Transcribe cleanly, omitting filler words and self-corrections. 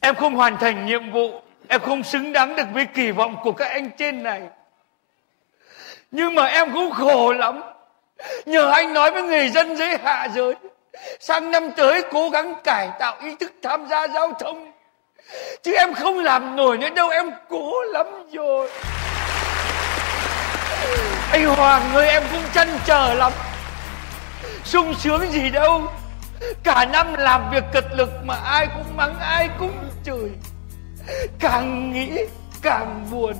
Em không hoàn thành nhiệm vụ, em không xứng đáng được với kỳ vọng của các anh trên này. Nhưng mà em cũng khổ lắm. Nhờ anh nói với người dân dưới hạ giới, sang năm tới cố gắng cải tạo ý thức tham gia giao thông. Chứ em không làm nổi nữa đâu, em cố lắm rồi. Anh Hoàng ơi, em cũng chăn trở lắm. Sung sướng gì đâu. Cả năm làm việc cật lực mà ai cũng mắng, ai cũng chửi. Càng nghĩ càng buồn.